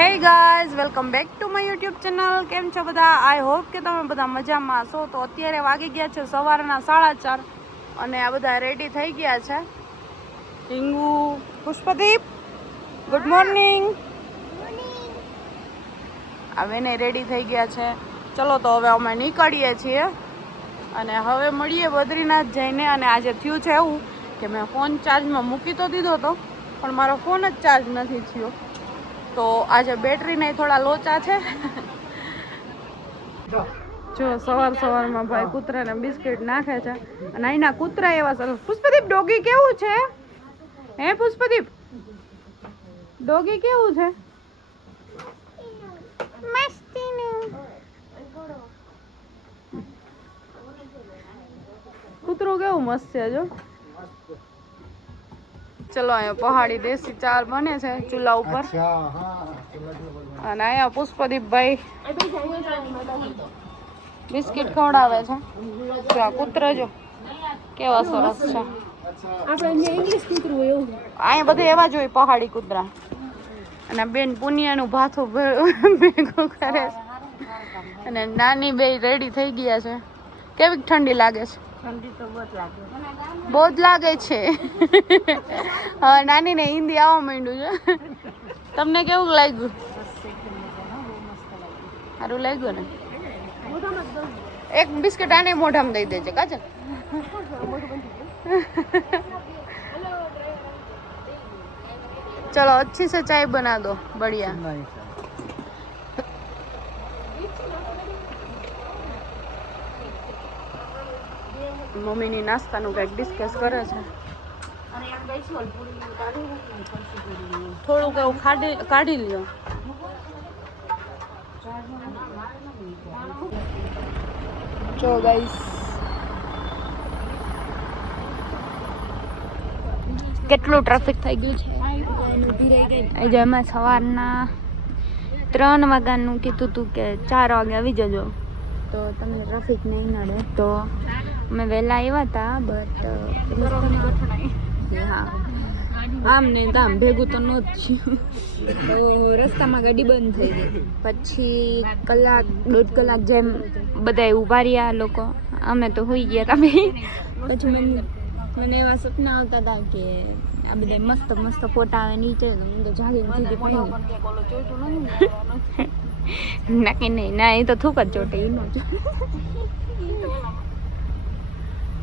Hey guys, welcome back to my YouTube channel. કેમ છો બધા? આઈ હોપ કે તમે બધા મજામાં છો. તો અત્યારે વાગી ગયા છે સવારના 4:30 અને આ બધા રેડી થઈ ગયા છે. Hingu, Pushpdeep, good morning. હવે ને રેડી થઈ ગયા છે. ચલો તો હવે અમે નીકળીએ છીએ અને હવે મળીએ બદ્રીનાથ જઈને. અને આજે થયું છે એવું કે મેં ફોન ચાર્જમાં મૂકી તો દીધો હતો પણ મારો ફોન જ ચાર્જ નથી થયો. તો આજે બેટરીને થોડા લોચા છે. જો સવારમાં ભાઈ કૂતરાને બિસ્કિટ નાખે છે અને અહીંના કૂતરા એવા સરસ. પુષ્પદીપ, ડોગી કેવું છે? હે પુષ્પદીપ, ડોગી કેવું છે? મસ્તીનું કૂતરું કેવું મસ્ત છે. જો ચલો, અહીંયા પહાડી દેશી ચા બને છે ચૂલા ઉપર. અને અહીંયા પુષ્પદીપભાઈ બિસ્કિટ ખવડાવે છે. જો આ કૂતરા જો કેવા સરસ છે. અહીંયા બધે એવા જ હોય પહાડી કૂતરા. અને બેન પુનિયાનું ભાથું ભેગું કરે છે. અને નાની બે રેડી થઈ ગયા છે. કેવી ઠંડી લાગે છે? ઠંડી તો બહુ જ લાગે છે. હવે નાની ને હિન્દી આવવા માંડ્યું છે. તમને કેવું લાગ્યું? સારું લાગ્યું ને? એક બિસ્કિટ આને મોઢામાં દઈ દેજે કાચા. चलो अच्छी से चाय बना दो, बढ़िया. मम्मी ની નાસ્તાનું કંઈક ડિસ્કસ કરે છે. થોડુંક એવું કાઢી લ્યો. જો ગાઈસ, કેટલું ટ્રાફિક થઈ ગયું છે. આજે અમે સવારના 3 વાગ્યાનું કીધું હતું કે 4 વાગે આવી જજો તો તમને ટ્રાફિક નહીં નડે. તો અમે વહેલા આવ્યા હતા બટ હા આમ ને આમ ભેગું તો નહોતું થયું. તો રસ્તામાં ગાડી બંધ થઈ ગઈ. પછી 1-1.5 કલાક જેમ બધા ઊભા રહ્યા લોકો. અમે તો હોઈ ગયા હતા ભાઈ. પછી મને એવા સપના આવતા હતા કે આ બધા મસ્ત મસ્ત ફોટા આવે નીચે. તો જાગી નાખી નહીં ના, એ તો થૂક જ ચોટે એનો જ.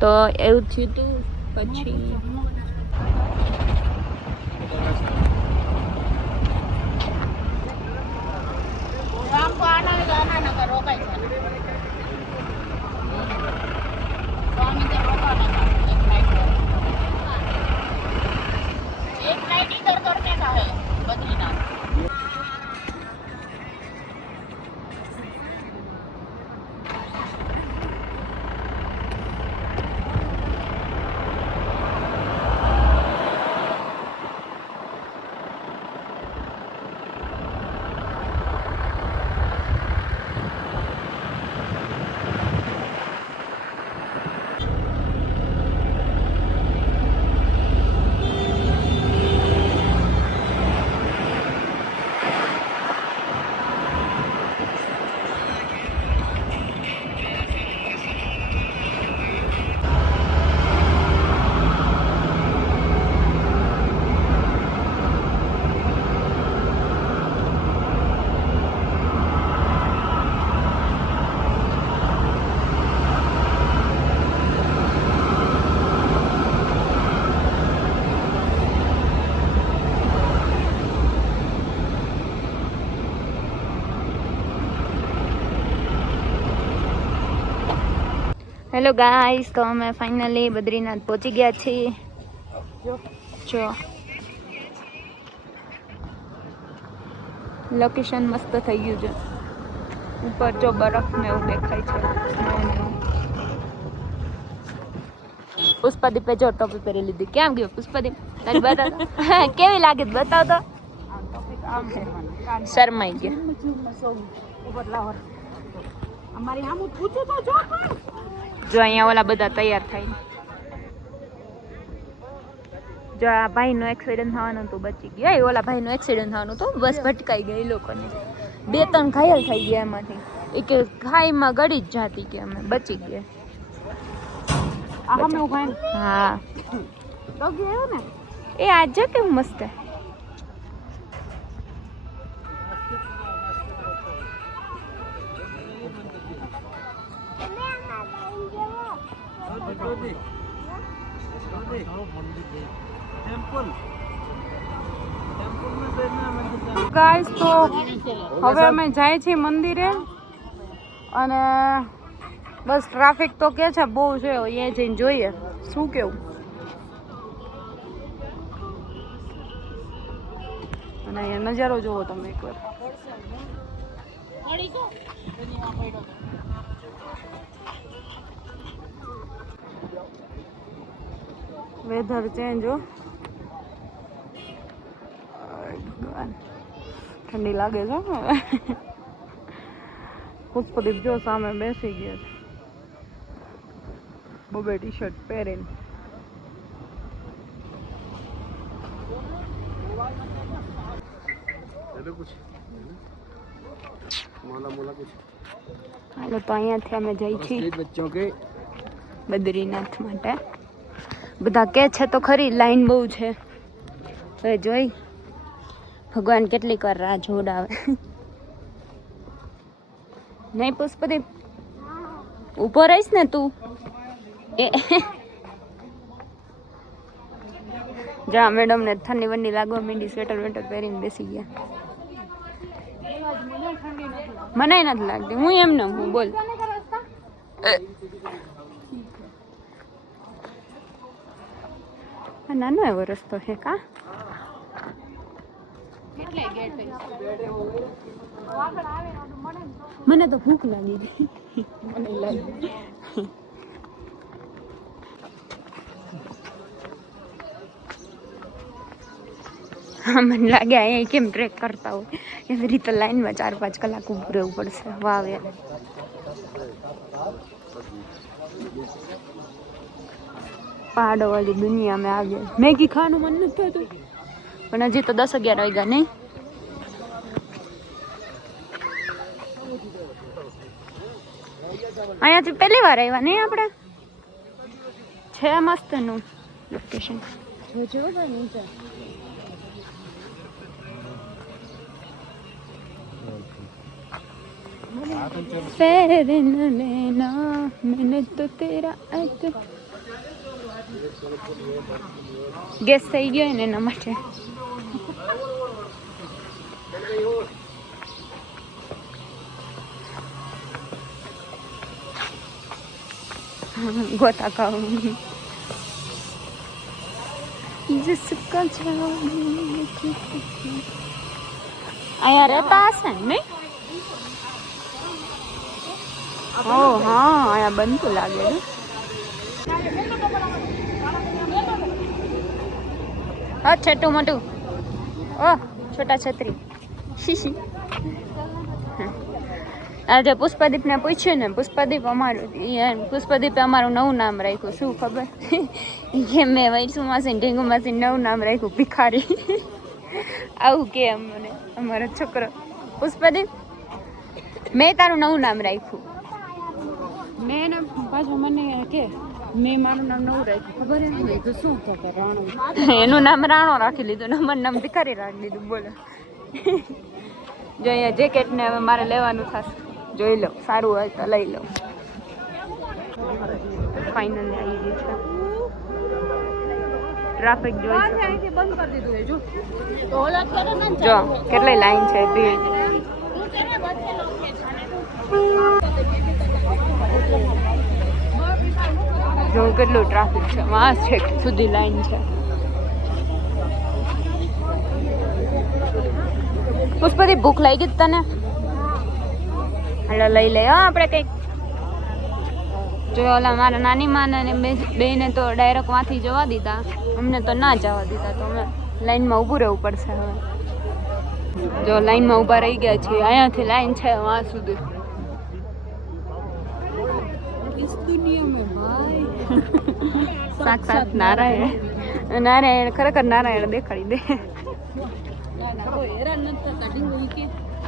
તો એવું થયું હતું. પછી હેલો ગાઈસ, તો અમે ફાઇનલી બદ્રીનાથ પહોંચી ગયા છીએ. જો લોકેશન મસ્ત થઈ ગયું છે. ઉપર જો બરફ ને એવું દેખાય છે. પુષ્પદીપે જો ટોપી પહેરી લીધી. કેમ ગયો પુષ્પદીપ? તારી બતાવ કેવી લાગે બતાવ તો. શરમાઈ ગયા. જો અહીંયા ઓલા બધા તૈયાર થાય. જો આ ભાઈનો એક્સિડન્ટ થવાનું તો બચી ગયા, ઓલા ભાઈનો એક્સિડન્ટ થવાનું તો બસ ભટકાઈ ગઈ લોકોને, 2-3 ઘાયલ થઈ ગયા એમાંથી. એ કે ખાઈમાં ગળી જ જાતી કે અમે બચી ગયા. હા એ આજે કેવું મસ્ત. ગાઈસ તો હવે અમે જાય છીએ મંદિરે અને બસ ટ્રાફિક તો કે છે બહુ છે, એ જઈને જોઈએ શું કેવું. અને અહીંયા નજારો જોવો તમે એકવાર. વેધર ચેન્જ હો, ઠંડી લાગે છે. પુષ્પદીપ જો સામે બેસી ગયા છે, બોબે ટી-શર્ટ પહેરીને. હાલો તો અહીંયાથી અમે જઈ છીએ બદ્રીનાથ માટે. બધા કે છે તો ખરી લાઈન બહુ છે, હવે જોઈ ભગવાન કેટલી વાર રાહ જોડાવે. નહીં પુષ્પદીપ ઊભો રહીશ ને તું. એ જા મેડમ ને ઠંડી વંડી લાગવા માંડી, સ્વેટર વેટર પહેરીને બેસી ગયા. મને નથી લાગતી, હું એમ ન હું બોલ. નાનો એવો રસ્તો છે કા. મને તો ભૂખ લાગી ગઈ. મને લાગી હા, મને લાગે અહીંયા કેમ ટ્રેક કરતા હોય એવી રીતે લાઈનમાં 4-5 કલાક ઊભું રહેવું પડશે. વાવ યાર, પહાડો વાળી દુનિયામાં આવ્યા. મેગી ખાવાનું મન નથી થતું, પણ હજી તો 10-11 વાગ્યા નહીં. અહીંયાથી પહેલી વાર આવ્યા નહીં આપણે. છે મસ્ત નું લોકેશન. फेर न लेना मैंने तो तेरा ગેસ થઈ ગયો ને એના માટે. ગોતા ખાવ અહીંયા રહેતા હશે ને નહીં? ઓ હા, અહીંયા બનતું લાગે છે. હા છોટું મોટું, ઓહ છોટા છત્રી. આજે પુષ્પદીપને પૂછ્યું ને, પુષ્પદીપે અમારું નવું નામ રાખ્યું. શું ખબર કે મેં વૈસુ માસી ઢીંગુ માસી નવું નામ રાખ્યું ભિખારી. આવું કે અમને અમારો છોકરો પુષ્પદીપ, મેં તારું નવું નામ રાખ્યું. મેં ને પાછું મને કે મેં મારું નામ નવું રાખ્યું, ખબર નહીં તો શું કે રાણો. એનું નામ રાણો રાખી લીધું ને અમારું નામ ભિખારી રાખી લીધું. બોલો જો અહીંયા જેકેટ ને હવે મારે લેવાનું થશે, જોઈ લો સારું હોય તો લઈ લો. ફાઇનલી આવી ગઈ છે. ટ્રાફિક જોઈ બંધ કરી દીધું જો કેટલી લાઈન છે, ભીડ. જો કેટલું ટ્રાફિક છે, વાં છે સુધી લાઈન છે. પુષ્પદીપ ભૂખ લાગી ગઈ તને? હાલો લઈ લે આપણે કંઈક. જો ઓલા મારા નાની માને ને બેને તો ડાયરેક્ટ વાંથી જવા દીધા, અમને તો ના જવા દીધા, તો અમે લાઈનમાં ઊભું રહેવું પડશે હવે. જો લાઈનમાં ઊભા રહી ગયા છીએ, અહીંયાથી લાઈન છે વાં સુધી. इस दुनिया में भाई साक्षात नारायण નારાયણ ખરેખર નારાયણ દેખાડી દે.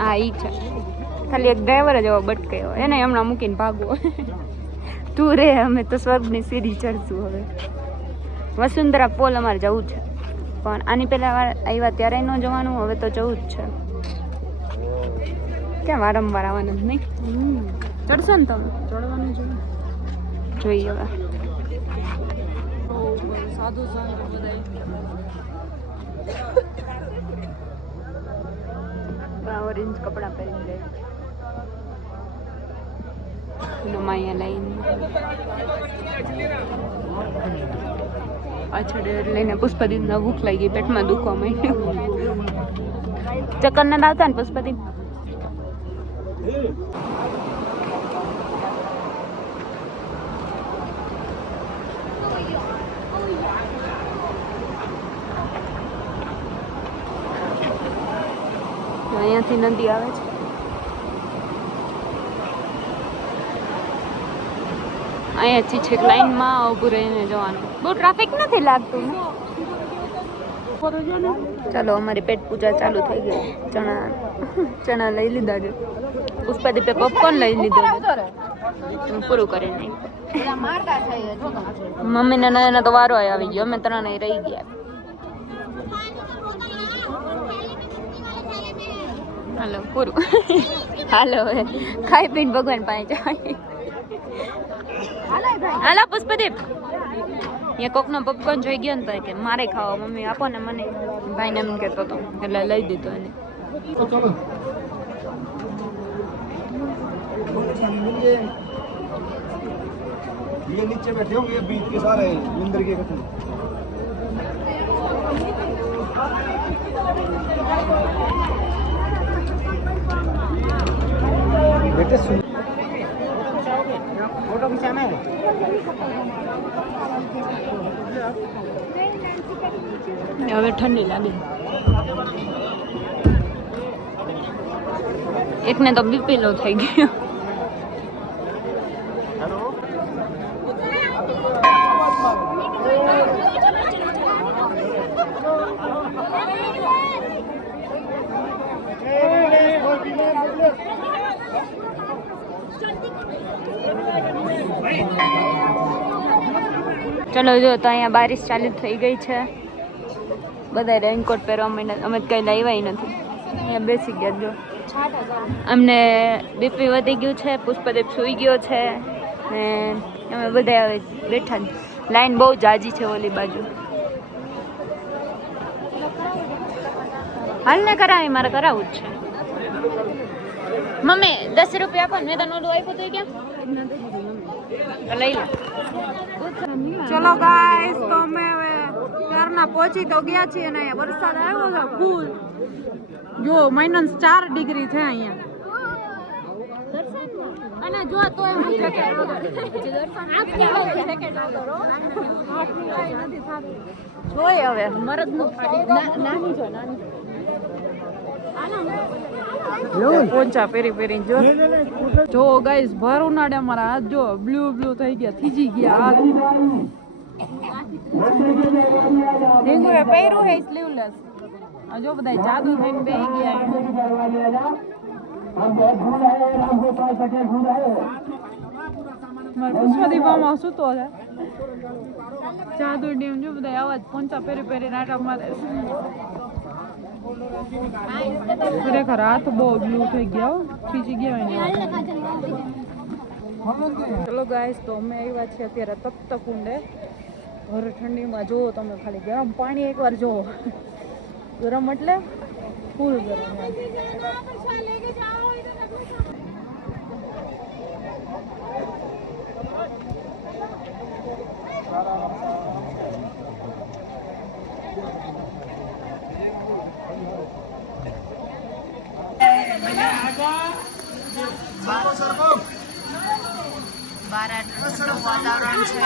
હા ઈ છે, ખાલી એક ડ્રાઈવર જ એવો બટકાયો એને હમણાં મૂકીને ભાગવો. તું રે, અમે તો સ્વર્ગની સીડી ચડશું હવે. વસુંધરા પોલ અમારે જવું છે, પણ આની પહેલા આવ્યા ત્યારે ન જવાનું, હવે તો જવું જ છે. ક્યાં વારંવાર આવવાનું જ નહીં. ચડશો ને તમે? ચડવાનું જોઈએ હવે. ઓરેન્જ કપડા પહેરીને જાય માયા લઈને પાછળ લઈને પુષ્પદીપના ભૂખ લાગી, પેટમાં દુખવા માંડ્યું. ચક્કર ના આવતા ને પુષ્પદીપ? અહીંયાથી નદી આવે છે. અહીંયાથી છેક લાઈનમાં ઊભું રહીને જવાનું. બહુ ટ્રાફિક નથી લાગતું ને? ચાલો, અમારી પેટ પૂજા ચાલુ થઈ ગઈ. ચણા લઈ લીધા છે. પુષ્પાદીપે પોપકોર્ન લઈ લીધો છે, પૂરું કરી નહીં. મમ્મીને નયને તો વારો આવી ગયો, અમે ત્રણેય રહી ગયા. હાલો પૂરું. હાલો હવે ખાઈ પીને ભગવાન પાસે જાય. હાલો પુષ્પદીપ, અહીંયા કોકનો પોપકોર્ન જોઈ ગયો ને તો કે મારે ખાવા, મમ્મી આપો ને મને. ભાઈને એમ કહેતો હતો એટલે લઈ દીધો એને. ये नीचे बैठे होंगे, बीच के सारे मंदिर के खत्म. बेटे सुन, फोटो खिंचाना है. હવે ઠંડી લાગે. એકને તો બીપી લો થઈ ગયો. ચલો જો તો અહીંયા બારિશ ચાલુ થઈ ગઈ છે. બધા રેનકોટ પહેરવા માંડ્યા. અમે કઈ લાવ્યા નથી, અહીંયા બેસી ગયા. જો અમને બીપી વધી ગયું છે, પુષ્પદીપ સૂઈ ગયો છે ને અમે બધા હવે બેઠા. લાઈન બહુ જાજી છે ઓલી બાજુ. હાલ ને કરાવી, મારે કરાવવું જ છે. મમ્મી 10 રૂપિયા આપો ને. મેં તને ઓલું આપ્યું હતું કેમ? લઈ લે. ચલો ગાઈસ, તો અમે હવે ક્યારના પહોંચી તો ગયા છીએ ને અહીંયા વરસાદ આવ્યો છે ફૂલ. જો -4 ડિગ્રી છે અહીંયા. અને જો તો એમ સેકન્ડ જોઈએ હવે મરદનું નાની જો નાની પોંચા પેરી જો ગાઈસ, ભર ઉનાળે અમારા હાથ જો બ્લુ થઈ ગયા, થીજી ગયા હાથ. ઢીંગુએ પહેર્યું હે સ્લીવલેસ. આ જો બધા જાદુ થઈને બેહી ગયા. મારા પુષ્પદીપામાં સૂતો છે જાદુ ડીમ. જો બધા આવા જ પોંચા પેરી નાટક મારે. ખરેખર હાથ બહુ બ્લુ થઈ ગયા, ખીચી ગયા. ચલો ગાઈસ, તો અમે આવ્યા છીએ અત્યારે તપ્ત કુંડે. ભર ઠંડીમાં જુઓ તમે, ખાલી ગરમ પાણી એકવાર જુઓ. ગરમ એટલે ફૂલ ગરમ. બહાર આટલું વાતાવરણ છે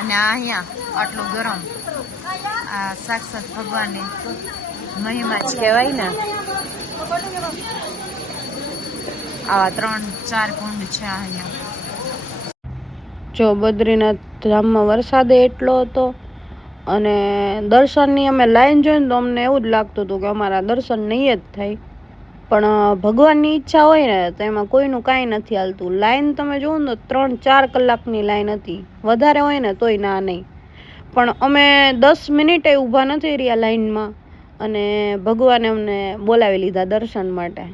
અને અહીંયા આટલું ગરમ. આ સાક્ષાત ભગવાનની મહિમા જ કહેવાય ને. આવા 3-4 કુંડ છે અહીંયા. જો બદ્રીનાથ ધામમાં વરસાદ એટલો હતો અને દર્શનની અમે લાઈન જોઈને તો અમને એવું જ લાગતું હતું કે અમારા દર્શન નહીં જ થાય, પણ ભગવાનની ઈચ્છા હોય ને તો એમાં કોઈનું કાંઈ નથી હાલતું. લાઈન તમે જુઓ ને તો 3-4 કલાકની લાઈન હતી, વધારે હોય ને તોય ના નહીં, પણ અમે 10 મિનિટે ઊભા નથી રહ્યા લાઈનમાં અને ભગવાને અમને બોલાવી લીધા દર્શન માટે.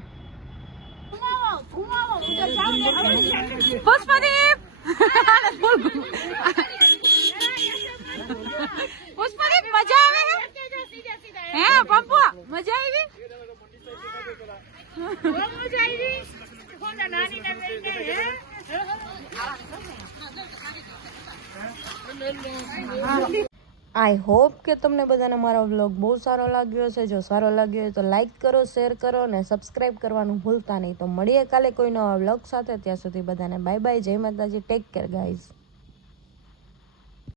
પુષ્પદીપ પુષ્પદીપ મજા આવે હે પપ્પુ મજા આવી આઈ હોપ કે તમને બધાને મારો વ્લોગ બહુ સારો લાગ્યો હશે. જો સારો લાગ્યો હોય તો લાઈક કરો, શેર કરો અને સબસ્ક્રાઈબ કરવાનું ભૂલતા નહીં. તો મળીએ કાલે કોઈ નવા વ્લોગ સાથે. ત્યાં સુધી બધાને બાય બાય, જય માતાજી, ટેક કેર ગાઈઝ.